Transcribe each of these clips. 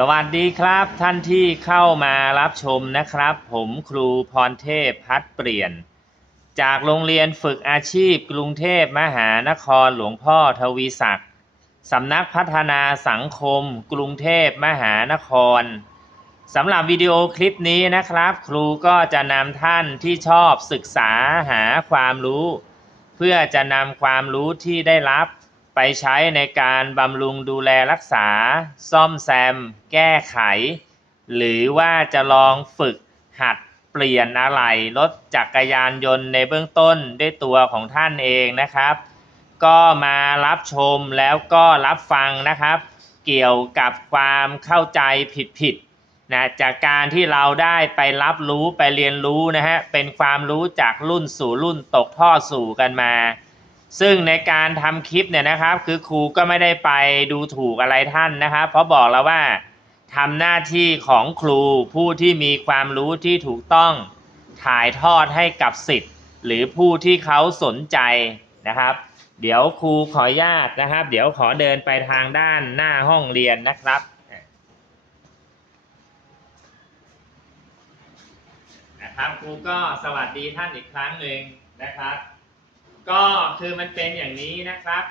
สวัสดีครับท่านที่เข้ามารับชมนะครับ ผมครูพรเทพพัดเปลี่ยน จากโรงเรียนฝึกอาชีพกรุงเทพมหานครหลวงพ่อทวีศักดิ์สำนักพัฒนาสังคม กรุงเทพมหานครสำหรับวิดีโอคลิปนี้นะครับ ครูก็จะนำท่านที่ชอบศึกษาหาความรู้ เพื่อจะนำความรู้ที่ได้รับ ไปใช้ในการบำรุงดูแลรักษา ซ่อมแซม แก้ไข หรือว่าจะลองฝึกหัดเปลี่ยนอะไหล่รถจักรยานยนต์ในเบื้องต้นด้วยตัวของท่านเองนะครับ ก็มารับชมแล้วก็รับฟังนะครับ เกี่ยวกับความเข้าใจผิดๆนะจากการที่เราได้ไปรับรู้ไปเรียนรู้นะฮะเป็นความรู้จากรุ่นสู่รุ่นตกทอดสู่กันมา ซึ่งในการทำคลิปเนี่ยนะครับ คือครูก็ไม่ได้ไปดูถูกอะไรท่านนะครับ เพราะบอกแล้วว่าทำหน้าที่ของครูผู้ที่มีความรู้ที่ถูกต้องถ่ายทอดให้กับสิทธิ์ หรือผู้ที่เขาสนใจนะครับ เดี๋ยวครูขออนุญาตนะครับ เดี๋ยวขอเดินไปทางด้านหน้าห้องเรียนนะครับนะครับครูก็สวัสดีท่านอีกครั้งหนึ่งนะครับ ก็คือมันเป็นอย่างนี้นะครับ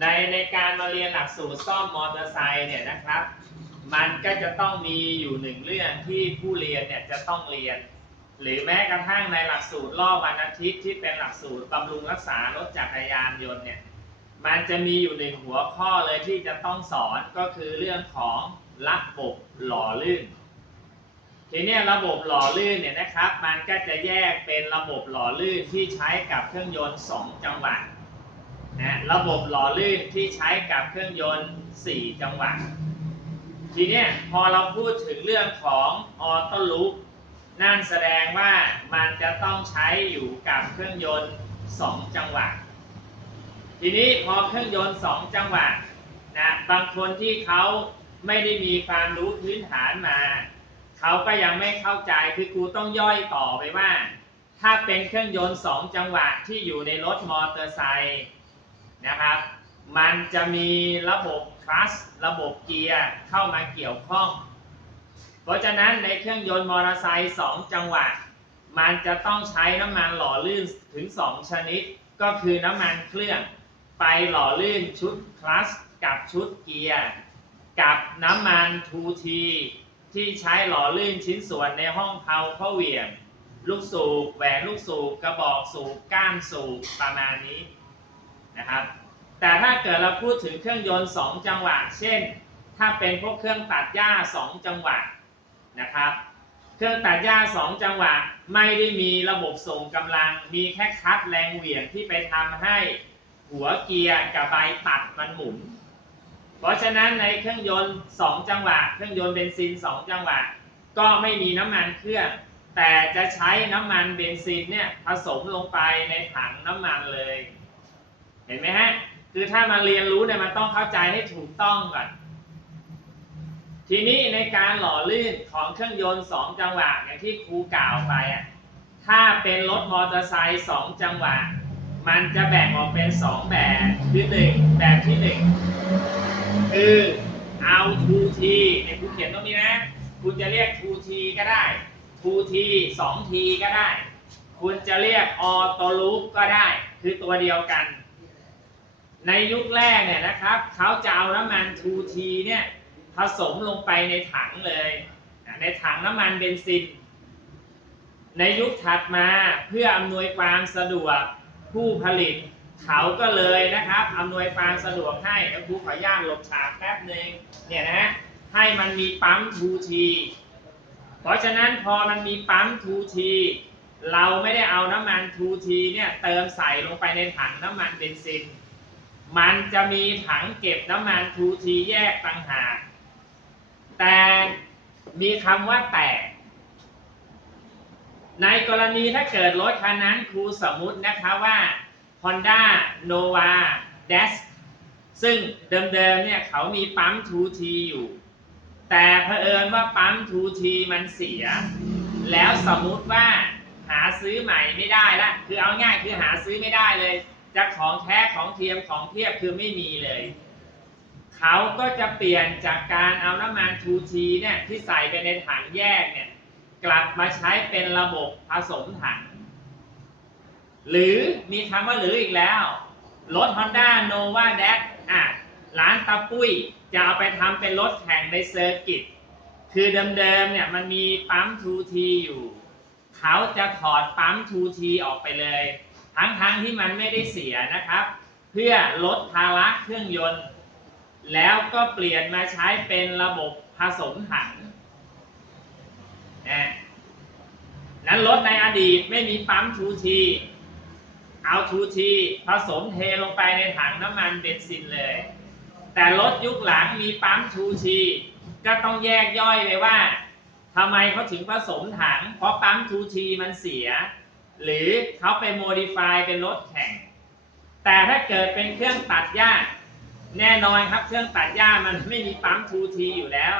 ในในการมาเรียนหลักสูตรซ่อมมอเตอร์ไซค์เนี่ยนะครับ มันก็จะต้องมีอยู่หนึ่งเรื่องที่ผู้เรียนเนี่ยจะต้องเรียน หรือแม้กระทั่งในหลักสูตรรอบวันอาทิตย์ที่เป็นหลักสูตรบำรุงรักษารถจักรยานยนต์เนี่ยมันจะมีอยู่หนึ่งหัวข้อเลยที่จะต้องสอนก็คือเรื่องของระบบหล่อลื่น ทีนี้ระบบหล่อลื่นเนี่ยนะครับ มันก็จะแยกเป็นระบบหล่อลื่นที่ใช้กับเครื่องยนต์ 2 จังหวะนะระบบหล่อลื่นที่ใช้กับเครื่องยนต์ 4 จังหวะทีนี้พอเราพูดถึงเรื่องของออโต้ลูปนั่นแสดงว่ามันจะต้องใช้อยู่กับเครื่องยนต์ 2 จังหวะทีนี้พอเครื่องยนต์ 2 จังหวะนะบางคนที่เขาไม่ได้มีความรู้พื้นฐานมา เขาก็ยังไม่เข้าใจคือครูต้องย่อยต่อไปว่า ถ้าเป็นเครื่องยนต์2จังหวะที่อยู่ในรถมอเตอร์ไซค์นะครับ มันจะมีระบบคลัสระบบเกียร์เข้ามาเกี่ยวข้อง เพราะฉะนั้นในเครื่องยนต์มอเตอร์ไซค์2จังหวะ มันจะต้องใช้น้ำมันหล่อลื่นถึง 2 ชนิด ก็คือน้ำมันเครื่อง ไปหล่อลื่นชุดคลัสกับชุดเกียร์ กับน้ำมัน 2T ที่ ที่ใช้หล่อลื่นชิ้นส่วนในห้องเพาเข้าเหวี่ยง ลูกสูบแหวนลูกสูบกระบอกสูบก้านสูบประมาณนี้นะครับ แต่ถ้าเกิดเราพูดถึงเครื่องยนต์ 2 จังหวะ เช่น ถ้าเป็นพวกเครื่องตัดหญ้า 2 จังหวะนะครับ เครื่องตัดหญ้า 2 จังหวะไม่ได้มีระบบส่งกำลัง มีแค่คัดแรงเหวี่ยงที่ไปทำให้หัวเกียร์กับใบตัดมันหมุน เพราะฉะนั้นในเครื่องยนต์ 2 จังหวะ เครื่องยนต์เบนซิน 2 จังหวะ ก็ไม่มีน้ำมันเครื่อง แต่จะใช้น้ำมันเบนซินเนี่ยผสมลงไปในถังน้ำมันเลย เห็นไหมฮะ คือถ้ามาเรียนรู้เนี่ยมันต้องเข้าใจให้ถูกต้องก่อน ทีนี้ในการหล่อลื่นของเครื่องยนต์ 2 จังหวะอย่างที่ครูกล่าวไปอะ ถ้าเป็นรถมอเตอร์ไซค์2จังหวะ มันจะแบ่งออกเป็น 2 แบบ คือหนึ่งแบบที่หนึ่ง คือเอา 2T ในครูเขียนตรงนี้นะ คุณจะเรียก 2T ก็ได้ 2T 2T ก็ได้ คุณจะเรียกออโตลูปก็ได้ คือตัวเดียวกัน ในยุคแรกเนี่ยนะครับ เขาจะเอาน้ำมัน 2T เนี่ยผสมลงไปในถังเลย ในถังน้ำมันเบนซิน ในยุคถัดมาเพื่ออำนวยความสะดวกผู้ผลิต เขาก็เลยนะครับอำนวยความสะดวกให้เดี๋ยวครูขออนุญาตหลบฉากแป๊บหนึ่งเนี่ยนะฮะให้มันมีปั๊ม 2T เพราะฉะนั้นพอมันมีปั๊ม 2T เราไม่ได้เอาน้ำมัน 2T เนี่ยเติมใส่ลงไปในถังน้ำมันเบนซิน มันจะมีถังเก็บน้ำมัน 2T แยกต่างหาก แต่มีคำว่าแต่ ในกรณีถ้าเกิดรถคันนั้นครูสมมุตินะคะว่า Honda Nova Dash ซึ่งเดิมๆเนี่ยเขามีปั๊ม 2T อยู่ แต่เผอิญว่าปั๊ม 2T มันเสีย แล้วสมมุติว่าหาซื้อใหม่ไม่ได้ละคือเอาง่ายคือหาซื้อไม่ได้เลยจะของแท้ของเทียมของเทียบคือไม่มีเลย เขาก็จะเปลี่ยนจากการเอาน้ำมัน 2T เนี่ยที่ใส่ไปในถังแยกเนี่ยกลับมาใช้เป็นระบบผสมถัง หรือมีคำว่าหรืออีกแล้ว รถ Honda Nova d a อะร้านตาปุ้ยจะเอาไปทำเป็นรถแข่งในเซอร์กิต คือเดิมๆเนี่ยมันมีปั๊ม 2T อยู่ เขาจะถอดปั๊ม 2T ออกไปเลย ทั้งๆที่มันไม่ได้เสียนะครับ เพื่อลดภาระเครื่องยนต์ แล้วก็เปลี่ยนมาใช้เป็นระบบผสมถังนะนั้นรถในอดีตไม่มีปั๊ม 2T เอา 2T ผสมเทลงไปในถังน้ำมันเบนซินเลย แต่รถยุคหลังมีปั๊ม 2T ก็ต้องแยกย่อยเลยว่าทำไมเขาถึงผสมถัง เพราะปั๊ม 2T มันเสีย หรือเขาไปโมดิฟายเป็นรถแข่ง แต่ถ้าเกิดเป็นเครื่องตัดหญ้า แน่นอนครับเครื่องตัดหญ้ามันไม่มีปั๊ม 2T อยู่แล้ว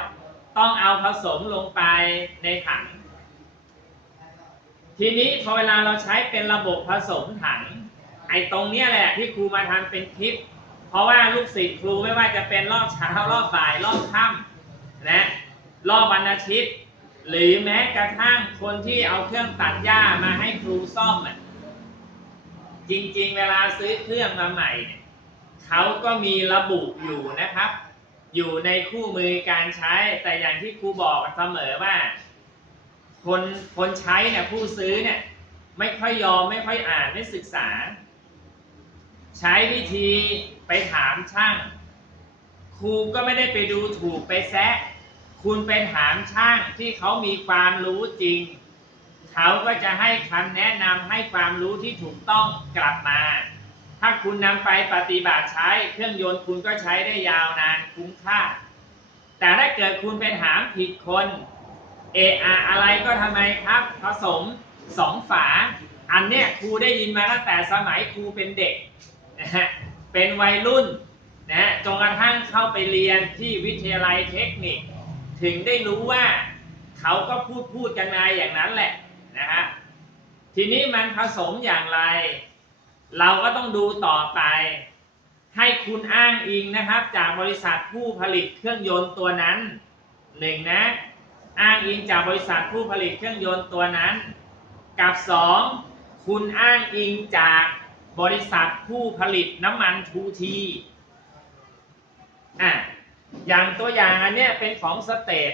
ต้องเอาผสมลงไปในถัง ทีนี้พอเวลาเราใช้เป็นระบบผสมถัง ไอ้ตรงเนี้ยแหละที่ครูมาทำเป็นคลิป เพราะว่าลูกศิษย์ครูไม่ว่าจะเป็นรอบเช้ารอบบ่ายรอบค่ำนะรอบวันอาทิตย์ หรือแม้กระทั่งคนที่เอาเครื่องตัดหญ้ามาให้ครูซ่อมอะจริงๆ เวลาซื้อเครื่องมาใหม่เนี่ยเขาก็มีระบุอยู่นะครับ อยู่ในคู่มือการใช้แต่อย่างที่ครูบอกเสมอว่า คนคนใช้เนี่ยผู้ซื้อเนี่ยไม่ค่อยยอมไม่ค่อยอ่านไม่ศึกษา ใช้วิธีไปถามช่าง ครูก็ไม่ได้ไปดูถูกไปแซะคุณไปถามช่างที่เขามีความรู้จริง เขาก็จะให้คำแนะนำให้ความรู้ที่ถูกต้องกลับมา ถ้าคุณนำไปปฏิบัติใช้เครื่องยนต์คุณก็ใช้ได้ยาวนานคุ้มค่า แต่ถ้าเกิดคุณไปถามผิดคน เออะอะไรก็ทำไมครับ ผสมสองฝา อันเนี้ยครูได้ยินมาตั้งแต่สมัยครูเป็นเด็กนะฮะเป็นวัยรุ่นนะฮะจนกระทั่งเข้าไปเรียนที่วิทยาลัยเทคนิค ถึงได้รู้ว่าเขาก็พูดพูดกันมาอย่างนั้นแหละนะฮะทีนี้มันผสมอย่างไร เราก็ต้องดูต่อไป ให้คุณอ้างอิงนะครับ จากบริษัทผู้ผลิตเครื่องยนต์ตัวนั้นหนึ่งนะ อ้างอิงจากบริษัทผู้ผลิตเครื่องยนต์ตัวนั้น กับสองคุณอ้างอิงจากบริษัทผู้ผลิตน้ำมันทูทีอะอย่างตัวอย่างอันเนี้ยเป็นของสเตท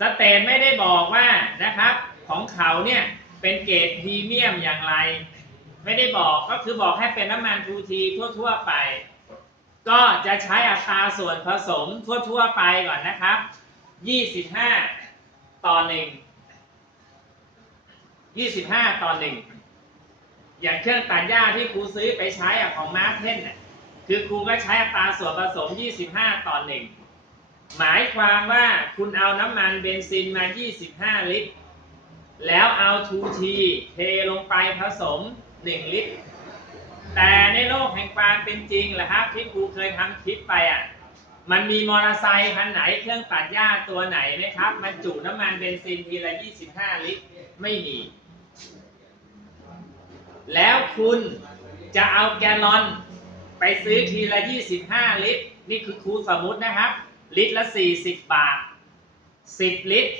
สเตทไม่ได้บอกว่านะครับของเขาเนี่ยเป็นเกรดพรีเมียมอย่างไร ไม่ได้บอกก็คือบอกให้เป็นน้ำมันทูทีทั่วๆไป ก็จะใช้อัตราส่วนผสมทั่วๆไปก่อนนะครับ 25ต่อ1 25ต่อ1อย่างเครื่องตัดหญ้าที่ครูซื้อไปใช้อะของมาร์เทนน่ะคือครูก็ใช้อัตราส่วนผสม 25 ต่อ1หมายความว่าคุณเอาน้ำมันเบนซินมา 25 ลิตร แล้วเอา 2T เทลงไปผสม 1 ลิตร แต่ในโลกแห่งความเป็นจริงแหละครับที่ครูเคยทำคลิปไปอะ มันมีมอเตอร์ไซค์คันไหนเครื่องตัดหญ้าตัวไหนไหมครับ มันจุน้ำมันเบนซินทีละ 25 ลิตร ไม่มี แล้วคุณจะเอาแกลลอนไปซื้อทีละ 25 ลิตร นี่คือครูสมมุตินะครับ ลิตรละ 40 บาท 10 ลิตร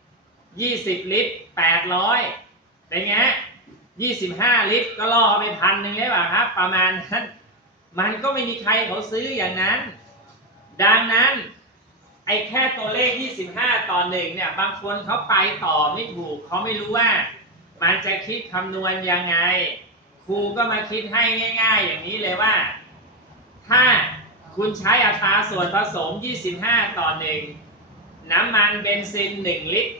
400 20 ลิตร 800 เป็นไง25 ลิตรก็ล่อไปพันหนึ่งใช่ป่ะครับ ประมาณนั้น มันก็ไม่มีใครเขาซื้ออย่างนั้น ดังนั้นไอ้แค่ตัวเลข 25 ต่อหนึ่งเนี่ย บางคนเขาไปต่อไม่ถูก เขาไม่รู้ว่า มันจะคิดคำนวณยังไง ครูก็มาคิดให้ง่าย ๆ อย่างนี้เลยว่า ถ้าคุณใช้อัตราส่วนผสม 25 ต่อหนึ่งน้ำมันเบนซิน 1 ลิตร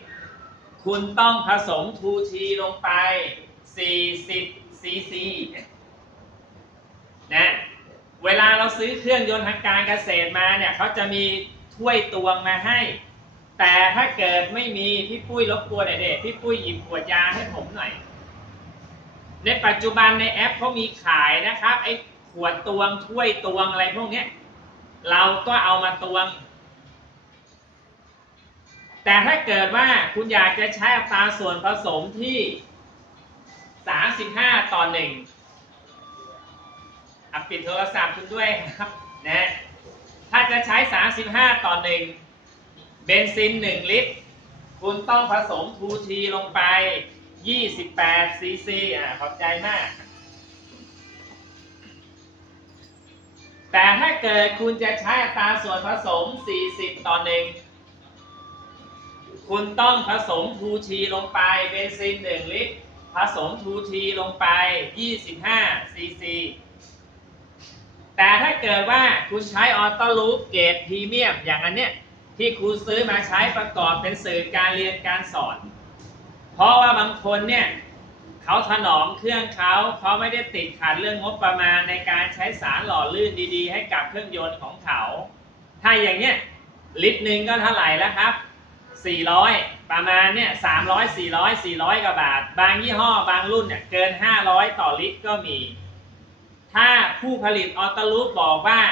คุณต้องผสม 2T ลงไป 40 ซีซีนะ เวลาเราซื้อเครื่องยนต์ทางการเกษตรมาเนี่ยเขาจะมีถ้วยตวงมาให้ แต่ถ้าเกิดไม่มีพี่ปุ้ยรบกวนเด็พี่ปุ้ยหยิบขวดยาให้ผมหน่อย ในปัจจุบันในแอปเขามีขายนะครับไอ้ขวดตวงถ้วยตวงอะไรพวกนี้เราก็เอามาตวง แต่ถ้าเกิดว่าคุณอยากจะใช้อัตราส่วนผสมที่ 35 ต่อ 1 อะปิดโทรศัพท์คุณด้วยครับนะถ้าจะใช้ 35 ต่อหนึ่งเบนซิน 1 ลิตร คุณต้องผสม 2T ลงไป 28 ซีซีอะขอบใจมาก แต่ถ้าเกิดคุณจะใช้อัตราส่วนผสม 40 ต่อหนึ่งคุณต้องผสม 2T ลงไปเบนซิน 1 ลิตร ผสม 2T ลงไป 25 ซีซี แต่ถ้าเกิดว่าคุณใช้ออโต้ลูปเกรดพรีเมียมอย่างอันเนี้ยที่ครูซื้อมาใช้ประกอบเป็นสื่อการเรียนการสอน เพราะว่าบางคนเนี่ยเขาถนอมเครื่องเขาเขาไม่ได้ติดขัดเรื่องงบประมาณในการใช้สารหล่อลื่นดีๆ ให้กับเครื่องยนต์ของเขา ถ้าอย่างเนี้ยลิตรหนึ่งก็เท่าไหร่แล้วครับ 400 ประมาณเนี่ย300 400 400กว่าบาท บางยี่ห้อบางรุ่นเนี่ยเกิน 500 ต่อลิตรก็มี ถ้าผู้ผลิตออตลูปบอกว่า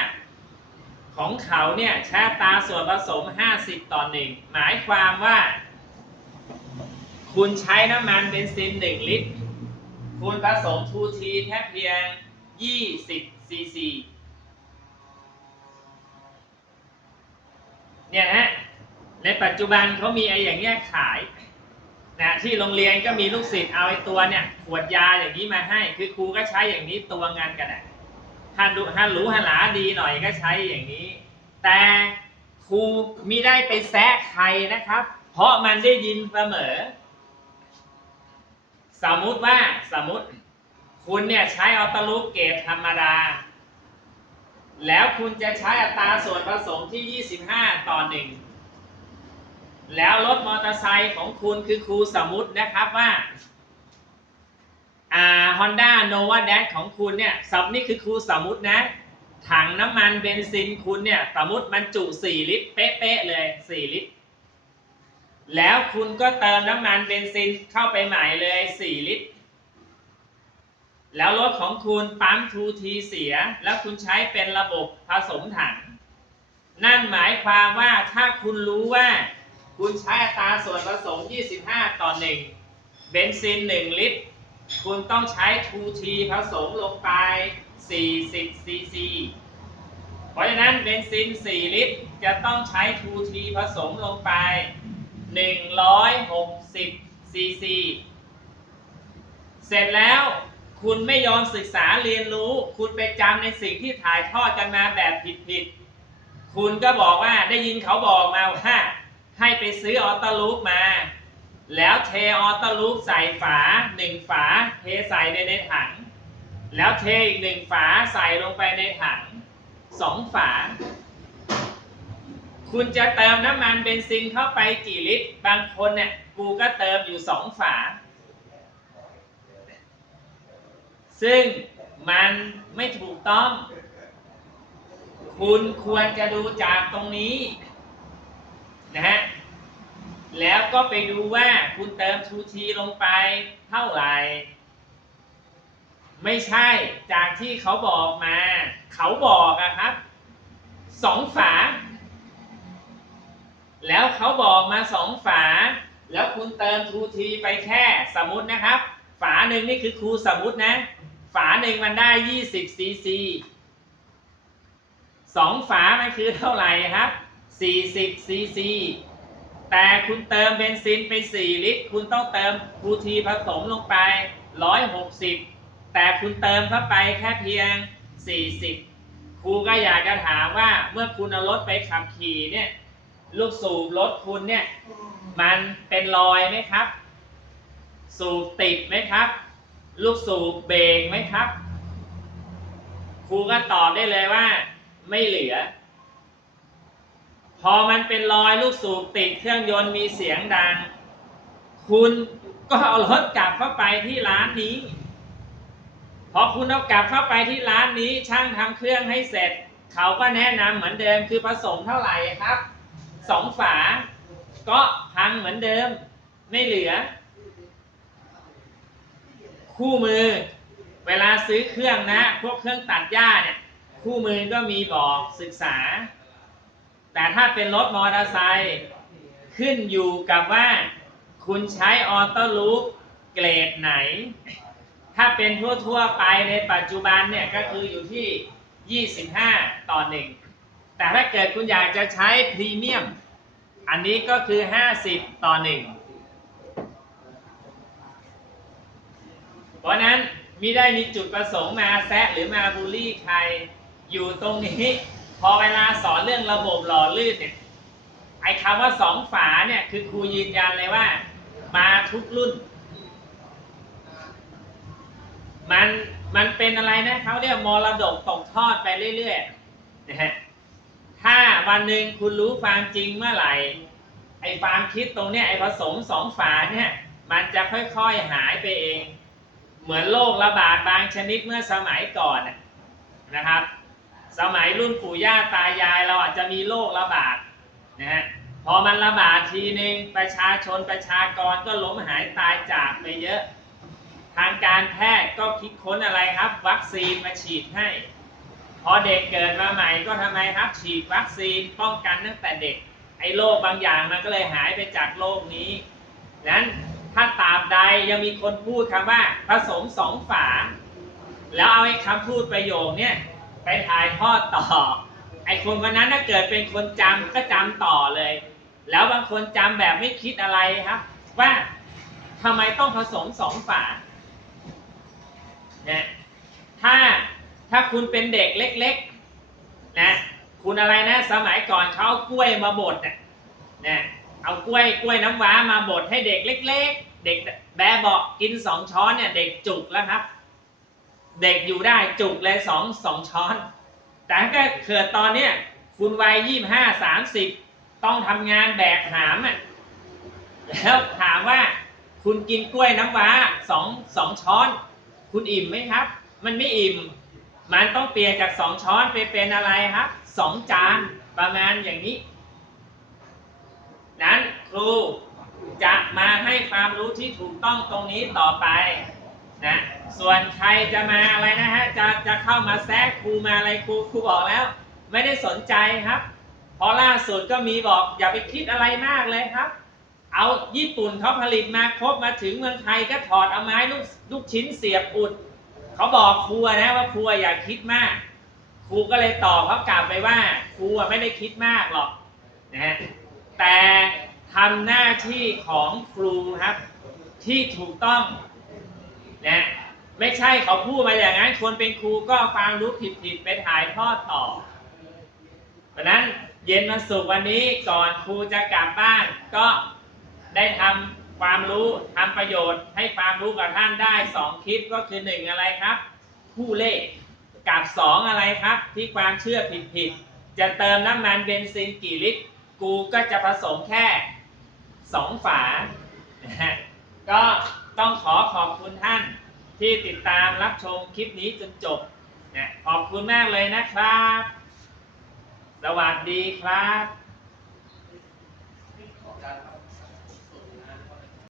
ของเขาเนี่ยใช้อัตาส่วนผสม 50 ต่อ 1 หมายความว่า คุณใช้น้ำมันเบนซิน 1 ลิตร คุณผสม 2T แค่เพียง 20 ซีซีเนี่ยนะฮะในปัจจุบันเขามีไอ้อย่างเงี้ยขาย นะที่โรงเรียนก็มีลูกศิษย์เอาไอ้ตัวเนี่ยขวดยาอย่างนี้มาให้ คือครูก็ใช้อย่างนี้ตัวงานกันอะถ้าดูถ้ารู้หลาดีหน่อยก็ใช้อย่างนี้ แต่ครูมิได้ไปแซะใครนะครับ เพราะมันได้ยินเสมอ สมมุติว่าสมมุติ คุณเนี่ยใช้ออตลูปเกรดธรรมดา แล้วคุณจะใช้อัตราส่วนผสมที่ 25 ต่อ1 แล้วรถมอเตอร์ไซค์ของคุณคือครูสมมุตินะครับว่าอ่า Honda Nova Dash ของคุณเนี่ยสมนี่คือครูสมมุตินะ ถังน้ำมันเบนซินคุณเนี่ยสมมติมันจุ 4 ลิตร เป๊ะๆเลย 4 ลิตร แล้วคุณก็เติมน้ำมันเบนซินเข้าไปใหม่เลย 4 ลิตร แล้วรถของคุณปั๊ม 2T เสีย แล้วคุณใช้เป็นระบบผสมถัง นั่นหมายความว่าถ้าคุณรู้ว่า คุณใช้อัตราส่วนผสม 25 ต่อ 1 เบนซิน 1 ลิตร คุณต้องใช้ 2T ผสมลงไป 40 ซีซี เพราะฉะนั้นเบนซิน 4 ลิตร จะต้องใช้ 2T ผสมลงไป 160 ซีซี เสร็จแล้วคุณไม่ยอมศึกษาเรียนรู้ คุณไปจำในสิ่งที่ถ่ายทอดกันมาแบบผิดๆ คุณก็บอกว่าได้ยินเขาบอกมาว่า ให้ไปซื้อออโต้ลูปมา แล้วเทออโต้ลูปใส่ฝาหนึ่งฝาเทใส่ในในถัง แล้วเทอีกหนึ่งฝาใส่ลงไปในถังสองฝา คุณจะเติมน้ำมันเบนซินเข้าไปกี่ลิตร บางคนเนี่ยกูก็เติมอยู่สองฝา ซึ่งมันไม่ถูกต้อง คุณควรจะดูจากตรงนี้ นะฮะ แล้วก็ไปดูว่าคุณเติม 2T ลงไปเท่าไหร่ ไม่ใช่จากที่เขาบอกมา เขาบอกอะครับสองฝา แล้วเขาบอกมาสองฝา แล้วคุณเติม 2T ไปแค่สมมตินะครับ ฝาหนึ่งนี่คือครูสมมตินะ ฝาหนึ่งมันได้ 20ซีซีสองฝามันคือเท่าไหร่ครับ 40ซีซีแต่คุณเติมเบนซินไป 4 ลิตร คุณต้องเติม 2T ผสมลงไป 160 แต่คุณเติมเข้าไปแค่เพียง 40 ครูก็อยากจะถามว่าเมื่อคุณเอารถไปขับขี่เนี่ยลูกสูบรถคุณเนี่ยมันเป็นรอยไหมครับ สูบติดไหมครับ ลูกสูบเบรกไหมครับ ครูก็ตอบได้เลยว่า ไม่เหลือ พอมันเป็นรอยลูกสูบติดเครื่องยนต์มีเสียงดัง คุณก็เอารถกลับเข้าไปที่ร้านนี้ พอคุณเอากลับเข้าไปที่ร้านนี้ช่างทำเครื่องให้เสร็จ เขาก็แนะนำเหมือนเดิมคือผสมเท่าไหร่ครับสองฝา ก็พังเหมือนเดิมไม่เหลือ คู่มือ เวลาซื้อเครื่องนะ พวกเครื่องตัดหญ้าเนี่ย คู่มือก็มีบอกศึกษา แต่ถ้าเป็นรถมอเตอร์ไซค์ขึ้นอยู่กับว่าคุณใช้ออโต้ลูปเกรดไหน ถ้าเป็นทั่ว ๆ ไปในปัจจุบันเนี่ยก็คืออยู่ที่ 25 ต่อหนึ่งแต่ถ้าเกิดคุณอยากจะใช้พรีเมียม อันนี้ก็คือ 50 ต่อหนึ่งเพราะนั้นมิได้มีจุดประสงค์มาแซะหรือมาบูลลี่ใครอยู่ตรงนี้ พอเวลาสอนเรื่องระบบหล่อลื่นเนี่ยไอ้คำว่าสองฝาเนี่ยคือครูยืนยันเลยว่า มาทุกรุ่น มันมันเป็นอะไรนะเขาเรียกมรดกตกทอดไปเรื่อยๆนะฮะถ้าวันหนึ่งคุณรู้ความจริงเมื่อไหร่ไอ้ความคิดตรงเนี้ยไอ้ผสมสองฝาเนี่ยมันจะค่อยๆหายไปเอง เหมือนโรคระบาดบางชนิดเมื่อสมัยก่อนน่ะนะครับ สมัยรุ่นปู่ย่าตายายเราอาจจะมีโรคระบาดนะฮะพอมันระบาดทีหนึ่งประชาชนประชากรก็ล้มหายตายจากไปเยอะ ทางการแพทย์ก็คิดค้นอะไรครับ วัคซีนมาฉีดให้ พอเด็กเกิดมาใหม่ก็ทำไมครับฉีดวัคซีนป้องกันตั้งแต่เด็ก ไอ้โรคบางอย่างมันก็เลยหายไปจากโลกนี้นั้นถ้าตาบใดยังมีคนพูดคำว่าผสมสองฝา แล้วเอาไอ้คำพูดประโยคเนี่ย ไปถ่ายทอดต่อ ไอ้คนคนนั้นถ้าเกิดเป็นคนจำก็จำต่อเลย แล้วบางคนจำแบบไม่คิดอะไรครับ ว่าทำไมต้องผสมสองฝาเนี่ยถ้าถ้าคุณเป็นเด็กเล็กๆนะคุณอะไรนะสมัยก่อนเขาเอากล้วยมาบดน่ะนะเอากล้วยกล้วยน้ำว้ามาบดให้เด็กเล็ก ๆ เด็กแบะบอกกินสองช้อนเนี่ยเด็กจุกแล้วครับ เด็กอยู่ได้จุกเลยสองสองช้อน แต่ถ้าเกิดตอนเนี้ยคุณวัยยี่ห้าสามสิบต้องทำงานแบกหามอะแล้วถามว่าคุณกินกล้วยน้ำว้าสองสองช้อน คุณอิ่มไหมครับ มันไม่อิ่ม มันต้องเปลี่ยนจากสองช้อนไปเป็นอะไรครับสองจานประมาณอย่างนี้ นั้นครูจะมาให้ความรู้ที่ถูกต้องตรงนี้ต่อไป นะส่วนใครจะมาอะไรนะฮะจะจะเข้ามาแทรกครูมาอะไรครูครูบอกแล้ว ไม่ได้สนใจครับพราะล่าสุดก็มีบอกอย่าไปคิดอะไรมากเลยครับ เอาญี่ปุ่นเขาผลิตมาครบมาถึงเมืองไทยก็ถอดเอาไม้ลูกลูกชิ้นเสียบอุดเขาบอกครูนะว่าครูอย่าคิดมาก ครูก็เลยตอบเขากลับไปว่าครูไม่ได้คิดมากหรอกนะฮะแต่ทำหน้าที่ของครูครับที่ถูกต้อง นะไม่ใช่เขาพูดมาอย่างนั้นคนเป็นครูก็ฟังรู้ผิดๆไปถ่ายทอดต่อเพราะนั้นเย็นวันศุกร์วันนี้ก่อนครูจะกลับบ้าน ก็ได้ทำความรู้ทำประโยชน์ ให้ความรู้กับท่านได้สองคลิปก็คือหนึ่งอะไรครับ คู่เลขกับสองอะไรครับ ที่ความเชื่อผิดๆจะเติมน้ำมันเบนซินกี่ลิตรกูก็จะผสมแค่สองฝานะฮะก็ ต้องขอขอบคุณท่านที่ติดตามรับชมคลิปนี้จนจบนะขอบคุณมากเลยนะครับ สวัสดีครับ